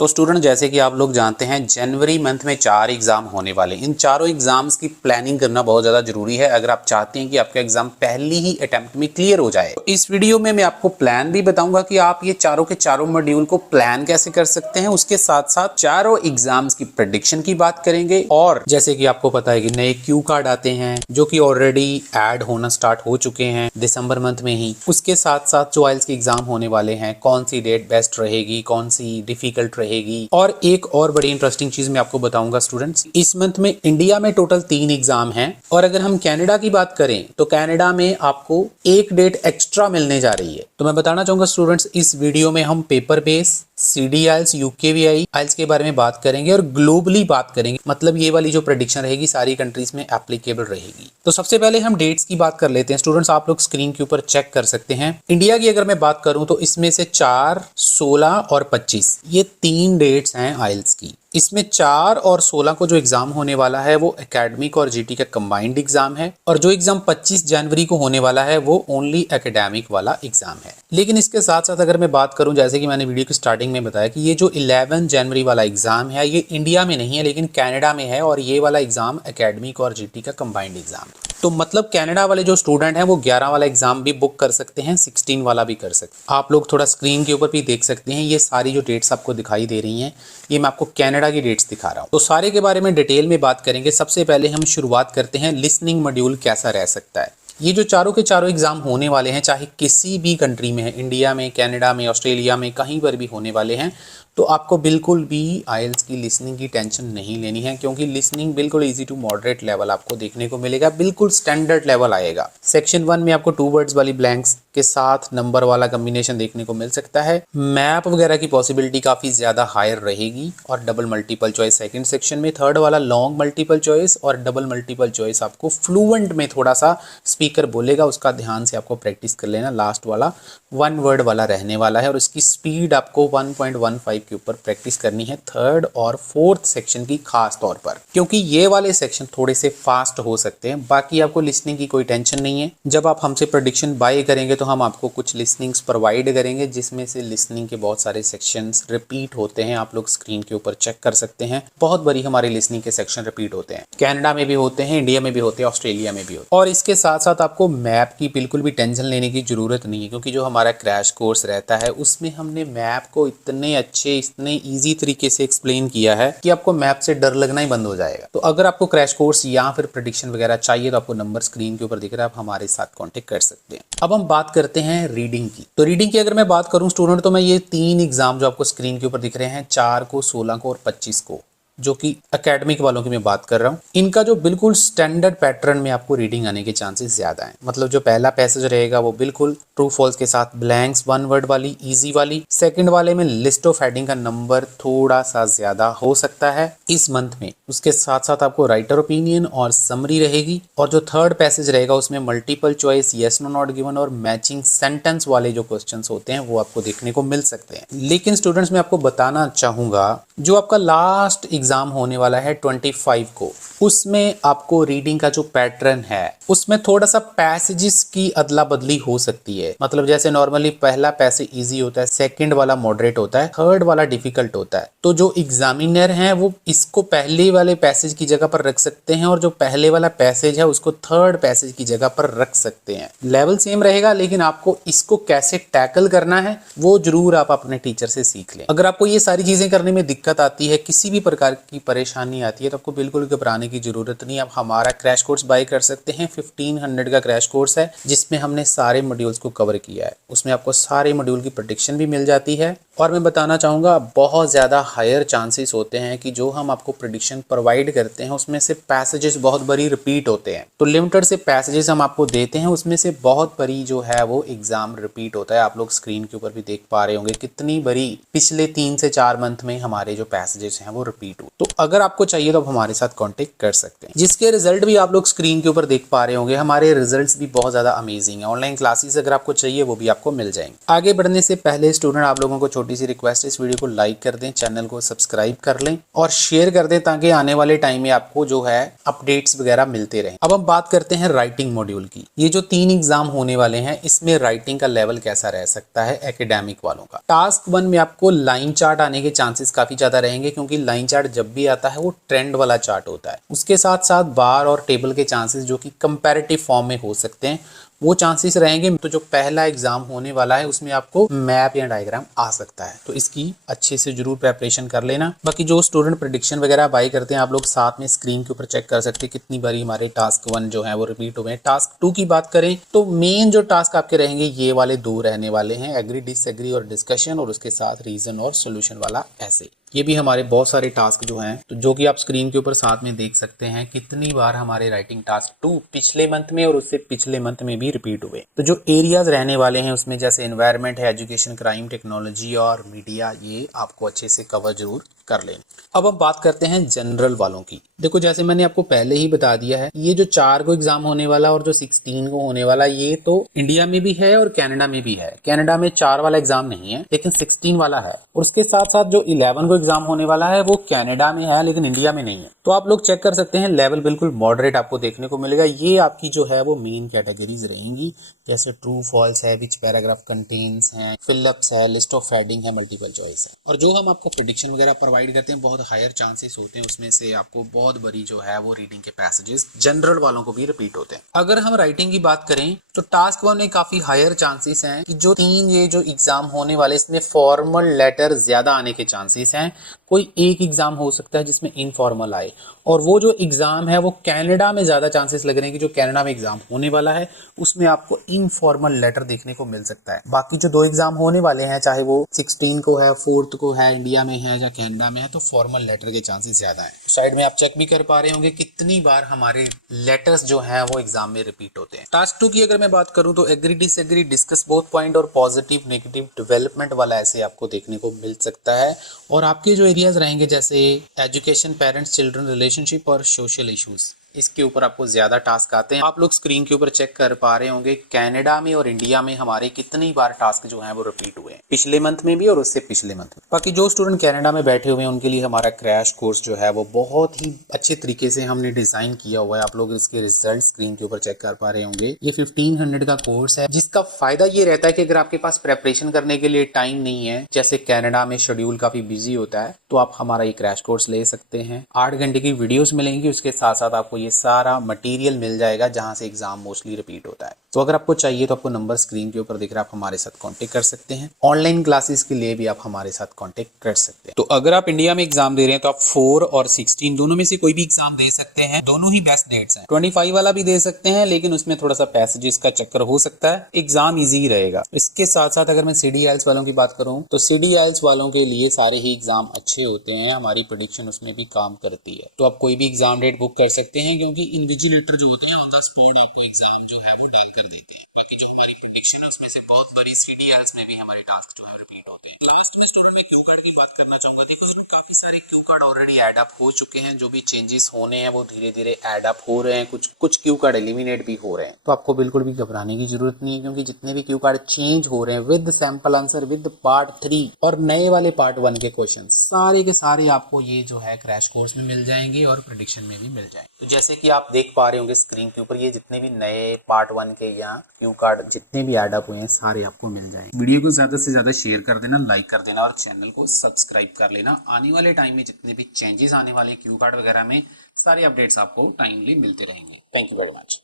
तो स्टूडेंट जैसे कि आप लोग जानते हैं जनवरी मंथ में 4 एग्जाम होने वाले। इन चारों एग्जाम्स की प्लानिंग करना बहुत ज़्यादा जरूरी है अगर आप चाहते हैं कि आपका एग्जाम पहली ही अटेम्प्ट में क्लियर हो जाए। तो इस वीडियो में मैं आपको प्लान भी बताऊंगा कि आप ये चारों के चारों मॉड्यूल को प्लान कैसे कर सकते हैं। उसके साथ साथ चारों एग्जाम्स की प्रेडिक्शन की बात करेंगे और जैसे कि आपको पता है कि नए क्यू कार्ड आते हैं जो कि ऑलरेडी ऐड होना स्टार्ट हो चुके हैं दिसंबर मंथ में ही। उसके साथ साथ जो आइल्स के एग्जाम होने वाले हैं, कौन सी डेट बेस्ट रहेगी, कौन सी डिफिकल्ट रहेगी। और एक और बड़ी इंटरेस्टिंग चीज मैं आपको बताऊंगा स्टूडेंट्स, इस मंथ में इंडिया में टोटल 3 एग्जाम हैं और अगर हम कनाडा की बात करें तो कनाडा में आपको एक डेट एक्स्ट्रा मिलने जा रही है। तो मैं बताना चाहूंगा स्टूडेंट्स, इस वीडियो में हम पेपर बेस, सीडी आइल्स, यूकेवीआई आइल्स के बारे में बात करेंगे और ग्लोबली बात करेंगे। मतलब ये वाली जो प्रेडिक्शन रहेगी सारी कंट्रीज में एप्लीकेबल रहेगी। तो सबसे पहले हम डेट्स की बात कर लेते हैं स्टूडेंट्स, आप लोग स्क्रीन के ऊपर चेक कर सकते हैं। इंडिया की अगर मैं बात करूं तो इसमें से 4, 16 और 25 ये 3 डेट्स हैं आइल्स की। इसमें 4 और 16 को जो एग्जाम होने वाला है वो एकेडमिक और जीटी का कंबाइंड एग्जाम है और जो एग्जाम 25 जनवरी को होने वाला है वो ओनली एकेडमिक वाला एग्जाम है। लेकिन इसके साथ साथ अगर मैं बात करूं, जैसे कि मैंने वीडियो की स्टार्टिंग में बताया कि ये जो 11 जनवरी वाला एग्जाम है ये इंडिया में नहीं है लेकिन कनाडा में है और ये वाला एग्जाम एकेडमिक और जीटी का कंबाइंड एग्जाम। तो मतलब कनाडा वाले जो स्टूडेंट हैं वो 11 वाला एग्जाम भी बुक कर सकते हैं, 16 वाला भी कर सकते हैं। आप लोग थोड़ा स्क्रीन के ऊपर भी देख सकते हैं, ये सारी जो डेट्स आपको दिखाई दे रही हैं ये मैं आपको कनाडा की डेट्स दिखा रहा हूँ। तो सारे के बारे में डिटेल में बात करेंगे। सबसे पहले हम शुरुआत करते हैं लिसनिंग मॉड्यूल कैसा रह सकता है। ये जो चारों के चारों एग्जाम होने वाले हैं चाहे किसी भी कंट्री में है, इंडिया में, कनाडा में, ऑस्ट्रेलिया में, कहीं पर भी होने वाले हैं, तो आपको बिल्कुल भी आइल्स की लिसनिंग की टेंशन नहीं लेनी है क्योंकि लिसनिंग बिल्कुल इजी टू मॉडरेट लेवल आपको देखने को मिलेगा, बिल्कुल स्टैंडर्ड लेवल आएगा। सेक्शन 1 में आपको 2 वर्ड्स वाली ब्लैंक्स के साथ नंबर वाला कॉम्बिनेशन देखने को मिल सकता है। मैप वगैरह की पॉसिबिलिटी काफी ज्यादा हायर रहेगी और double multiple choice second section में। थर्ड वाला लॉन्ग मल्टीपल चॉइस और डबल मल्टीपल चॉइस आपको फ्लुएंट में थोड़ा सा स्पीकर बोलेगा, उसका ध्यान से आपको प्रैक्टिस कर लेना। लास्ट वाला 1 वर्ड वाला रहने वाला है और उसकी स्पीड आपको 1.15 के ऊपर प्रैक्टिस करनी है थर्ड और फोर्थ सेक्शन की खास तौर पर, क्योंकि ये वाले सेक्शन थोड़े से फास्ट हो सकते हैं। बाकी आपको लिसनिंग की कोई टेंशन नहीं है। जब आप हमसे प्रेडिक्शन बाय करेंगे तो हम आपको कुछ लिसनिंग्स प्रोवाइड करेंगे जिसमें से लिसनिंग के बहुत सारे सेक्शंस रिपीट होते हैं। आप लोग स्क्रीन के ऊपर चेक कर सकते हैं, बहुत बड़ी हमारे लिसनिंग के सेक्शन रिपीट होते हैं। कनाडा में भी होते हैं, इंडिया में भी होते हैं, ऑस्ट्रेलिया में भी होते हैं। और इसके साथ साथ आपको मैप की बिल्कुल भी टेंशन लेने की जरूरत नहीं है क्योंकि जो हमारा क्रैश कोर्स रहता है उसमें हमने मैप को इतने अच्छे, इतने इजी तरीके से एक्सप्लेन किया है कि आपको मैप से डर लगना ही बंद हो जाएगा। तो अगर आपको क्रैश कोर्स या फिर प्रेडिक्शन वगैरह चाहिए तो आपको नंबर स्क्रीन के ऊपर दिख रहा है, आप हमारे साथ कांटेक्ट कर सकते हैं। अब हम बात करते हैं रीडिंग की। तो रीडिंग की अगर मैं बात करूं स्टूडेंट तो मैं ये 3 एग्जाम जो आपको स्क्रीन के ऊपर दिख रहे हैं 4 को, 16 को और 25 को, जो कि एकेडमिक वालों की मैं बात कर रहा हूँ, इनका जो बिल्कुल स्टैंडर्ड पैटर्न में आपको रीडिंग आने के चांसेस ज्यादा हैं। मतलब जो पहला पैसेज रहेगा वो बिल्कुल ट्रू फॉल्स के साथ ब्लैंक्स 1 वर्ड वाली इजी वाली। सेकंड वाले में लिस्ट ऑफ हेडिंग का नंबर थोड़ा सा ज्यादा हो सकता है इस मंथ में। उसके साथ साथ आपको राइटर ओपिनियन और समरी रहेगी और जो थर्ड पैसेज रहेगा उसमें multiple choice, yes no not given और मैचिंग सेंटेंस वाले जो क्वेश्चंस होते हैं वो आपको देखने को मिल सकते हैं। लेकिन स्टूडेंट्स मैं आपको बताना चाहूंगा जो आपका लास्ट एग्जाम होने वाला है 25 को, उसमें आपको रीडिंग का जो पैटर्न है उसमें थोड़ा सा पैसेजेस की अदला बदली हो सकती है। मतलब जैसे नॉर्मली पहला पैसेज इजी होता है, सेकंड वाला मॉडरेट होता है, थर्ड वाला डिफिकल्ट होता है। तो जो एग्जामिनर हैं वो इसको पहले वाले पैसेज की जगह पर रख सकते हैं और जो पहले वाला पैसेज है उसको थर्ड पैसेज की जगह पर रख सकते हैं। लेवल सेम रहेगा लेकिन आपको इसको कैसे टैकल करना है वो जरूर आप अपने टीचर से सीख लें। अगर आपको ये सारी चीजें करने में दिक्कत आती है, किसी भी प्रकार की परेशानी आती है तो आपको बिल्कुल घबराने की जरूरत नहीं। आप हमारा क्रैश कोर्स बाय कर सकते हैं। 1500 का क्रैश कोर्स है जिसमें हमने सारे मॉड्यूल्स को कवर किया है। उसमें आपको सारे मॉड्यूल की प्रेडिक्शन भी मिल जाती है और मैं बताना चाहूंगा बहुत ज्यादा हायर चांसेस होते हैं कि जो हम आपको प्रेडिक्शन प्रोवाइड करते हैं उसमें से पैसेजेस बहुत बड़ी रिपीट होते हैं। तो लिमिटेड से पैसेजेस हम आपको देते हैं, उसमें से बहुत बड़ी जो है वो एग्जाम रिपीट होता है। आप लोग स्क्रीन के ऊपर भी देख पा रहे होंगे कितनी बड़ी पिछले 3 से 4 मंथ में हमारे जो पैसेजेस हैं वो रिपीट हो। तो अगर आपको चाहिए तो आप हमारे साथ कांटेक्ट कर सकते हैं, जिसके रिजल्ट भी आप लोग स्क्रीन के ऊपर देख पा रहे होंगे। हमारे रिजल्ट्स भी बहुत ज़्यादा अमेजिंग है। ऑनलाइन क्लासेस अगर आपको चाहिए वो भी आपको मिल जाएंगे। आगे बढ़ने से पहले स्टूडेंट आप लोगों को छोटी सी रिक्वेस्ट है, इस वीडियो को लाइक कर दें, चैनल को सब्सक्राइब कर लें और शेयर कर दें ताकि आने वाले टाइम में आपको जो है अपडेट्स वगैरह मिलते रहें। अब हम बात करते हैं राइटिंग मॉड्यूल की। ये जो 3 एग्जाम होने वाले हैं इसमें राइटिंग का लेवल कैसा रह सकता है एकेडमिक वालों का। टास्क 1 में आपको लाइन चार्ट आने के चांसेस काफी ज्यादा रहेंगे, क्योंकि लाइन चार्ट जब भी आता है वो ट्रेंड वाला चार्ट होता है। उसके साथ साथ बार और टेबल के चांसेस जो कि कंपैरेटिव फॉर्म में हो सकते हैं वो चांसेस रहेंगे। तो जो पहला एग्जाम होने वाला है उसमें आपको मैप या डायग्राम आ सकता है, तो इसकी अच्छे से जरूर प्रिपरेशन कर लेना। बाकी जो स्टूडेंट प्रेडिक्शन वगैरह बाई करते हैं आप लोग साथ में स्क्रीन के ऊपर चेक कर सकते हैं कितनी बारी हमारे टास्क 1 जो है वो रिपीट हुए हैं। टास्क 2 की बात करें तो मेन जो टास्क आपके रहेंगे ये वाले 2 रहने वाले हैं, एग्री डिसएग्री और डिस्कशन, और उसके साथ रीजन और सोल्यूशन वाला ऐसे। ये भी हमारे बहुत सारे टास्क जो हैं तो जो कि आप स्क्रीन के ऊपर साथ में देख सकते हैं कितनी बार हमारे राइटिंग टास्क 2 पिछले मंथ में और उससे पिछले मंथ में भी रिपीट हुए। तो जो एरियाज रहने वाले हैं उसमें जैसे एनवायरनमेंट है, एजुकेशन, क्राइम, टेक्नोलॉजी और मीडिया, ये आपको अच्छे से कवर जरूर कर लें। अब हम बात करते हैं जनरल वालों की। देखो जैसे मैंने आपको पहले ही बता दिया है, ये जो 4 को एग्जाम होने वाला और जो 16 को होने वाला ये तो इंडिया में भी है और कनाडा में भी है। कनाडा में 4 वाला एग्जाम नहीं है लेकिन 16 वाला है, और उसके साथ साथ जो 11 को एग्जाम होने वाला है वो कनाडा में है लेकिन इंडिया में नहीं है। तो आप लोग चेक कर सकते हैं, लेवल बिल्कुल मॉडरेट आपको देखने को मिलेगा। ये आपकी जो है वो मेन कैटेगरीज रहेंगी, जैसे ट्रू फॉल्स है, विच पैराग्राफ कंटेन्स है, फिलअप्स है, लिस्ट ऑफ हेडिंग है, मल्टीपल चॉइस है। और जो हम आपको प्रेडिक्शन वगैरह प्रोवाइड करते हैं बहुत हायर चांसेस होते हैं उसमें से आपको बहुत बड़ी जो है वो रीडिंग के पैसेजेस जनरल वालों को भी रिपीट होते हैं। अगर हम राइटिंग की बात करें तो टास्क 1 में काफी हायर चांसेस हैं कि जो 3 ये जो एग्जाम होने वाले इसमें फॉर्मल लेटर ज्यादा आने के चांसेस हैं। कोई एक एग्जाम हो सकता है जिसमें इनफॉर्मल आए, और वो जो एग्जाम है वो कनाडा में ज्यादा चांसेस लग रहे हैं कि जो कनाडा में एग्जाम होने वाला है उसमें आपको इनफॉर्मल लेटर देखने को मिल सकता है। बाकी जो 2 एग्जाम होने वाले हैं चाहे वो 16 को है, 4th को है, इंडिया में है या कनाडा में है, तो फॉर्मल लेटर के चांसेस ज्यादा हैं। साइड में आप चेक भी कर पा रहे होंगे कितनी बार हमारे लेटर्स जो है वो एग्जाम में रिपीट होते हैं। टास्क 2 की अगर मैं बात करूं तो agree disagree, discuss both point और पॉजिटिव नेगेटिव डेवलपमेंट वाला ऐसे आपको देखने को मिल सकता है। और आपके जो एरियाज रहेंगे जैसे एजुकेशन, पेरेंट्स, चिल्ड्रन रिलेशनशिप और सोशल इश्यूज, इसके ऊपर आपको ज्यादा टास्क आते हैं। आप लोग स्क्रीन के ऊपर चेक कर पा रहे होंगे कनाडा में और इंडिया में हमारे कितनी बार टास्क जो है वो रिपीट हुए हैं, पिछले मंथ में भी और उससे पिछले मंथ में। बाकी जो स्टूडेंट कनाडा में बैठे हुए हैं उनके लिए हमारा क्रैश कोर्स जो है वो बहुत ही अच्छे तरीके से हमने डिजाइन किया हुआ है। आप लोग इसके रिजल्ट स्क्रीन के ऊपर चेक कर पा रहे होंगे। ये 1500 का कोर्स है, जिसका फायदा ये रहता है कि अगर आपके पास प्रेपरेशन करने के लिए टाइम नहीं है, जैसे कनाडा में शेड्यूल काफी बिजी होता है, तो आप हमारा ये क्रैश कोर्स ले सकते हैं। 8 घंटे की वीडियोस मिलेंगी, उसके साथ साथ आपको ये सारा मटेरियल मिल जाएगा जहां से एग्जाम मोस्टली रिपीट होता है। तो अगर आपको चाहिए तो आपको नंबर स्क्रीन के ऊपर दिख रहा है, आप हमारे साथ कांटेक्ट कर सकते हैं। ऑनलाइन क्लासेस के लिए भी आप हमारे साथ कांटेक्ट कर सकते हैं। तो अगर आप इंडिया में एग्जाम दे रहे हैं तो आप 4 और 16 दोनों में से कोई भी एग्जाम दे सकते हैं। दोनों ही बेस्ट डेट्स हैं। 25 वाला भी दे सकते हैं लेकिन उसमें थोड़ा सा पैसेजेस का चक्कर हो सकता है, एग्जाम ईजी ही रहेगा। इसके साथ साथ अगर मैं CDIELTS वालों की बात करूं तो CDIELTS वालों के लिए सारे ही एग्जाम अच्छे होते हैं। हमारी प्रेडिक्शन उसमें भी काम करती है, तो आप कोई भी एग्जाम डेट बुक कर सकते हैं, क्योंकि इन्विजिलेटर जो होते हैं ऑन द स्पॉट आपको एग्जाम जो है वो डाल कर देते हैं। बाकी जो हमारी प्रेडिक्शन है उसमें से बहुत बड़ी CDIELTS में भी हमारे टास्क जो है रिपीट होते हैं। लास्ट में स्टूडेंट मैं क्यू कार्ड की बात करना चाहूंगा। देखो इसमें काफी सारे Q card already add up हो चुके हैं। जो भी चेंजेस होने हैं वो धीरे धीरे ऐड अप हो रहे हैं, कुछ क्यू कार्ड एलिमिनेट भी हो रहे हैं। तो आपको बिल्कुल भी घबराने की जरूरत नहीं है, क्योंकि जितने भी क्यू कार्ड चेंज हो रहे हैं with sample answer, with part 3 और नए वाले पार्ट 1 के क्वेश्चन, सारे के सारे आपको ये जो है क्रैश कोर्स में मिल जाएंगे और प्रेडिक्शन में भी मिल जाएंगे। तो जैसे कि आप देख पा रहे होंगे स्क्रीन के ऊपर, ये जितने भी नए पार्ट 1 के या क्यू कार्ड जितने भी ऐड अप हुए हैं सारे आपको मिल जाएंगे। वीडियो को ज्यादा से ज्यादा शेयर कर देना, लाइक कर देना और चैनल को सब्सक्राइब कर लेना। आने वाले टाइम में जितने भी चेंजेस आने वाले क्यू कार्ड वगैरह में सारे अपडेट्स आपको टाइमली मिलते रहेंगे। Thank you very much.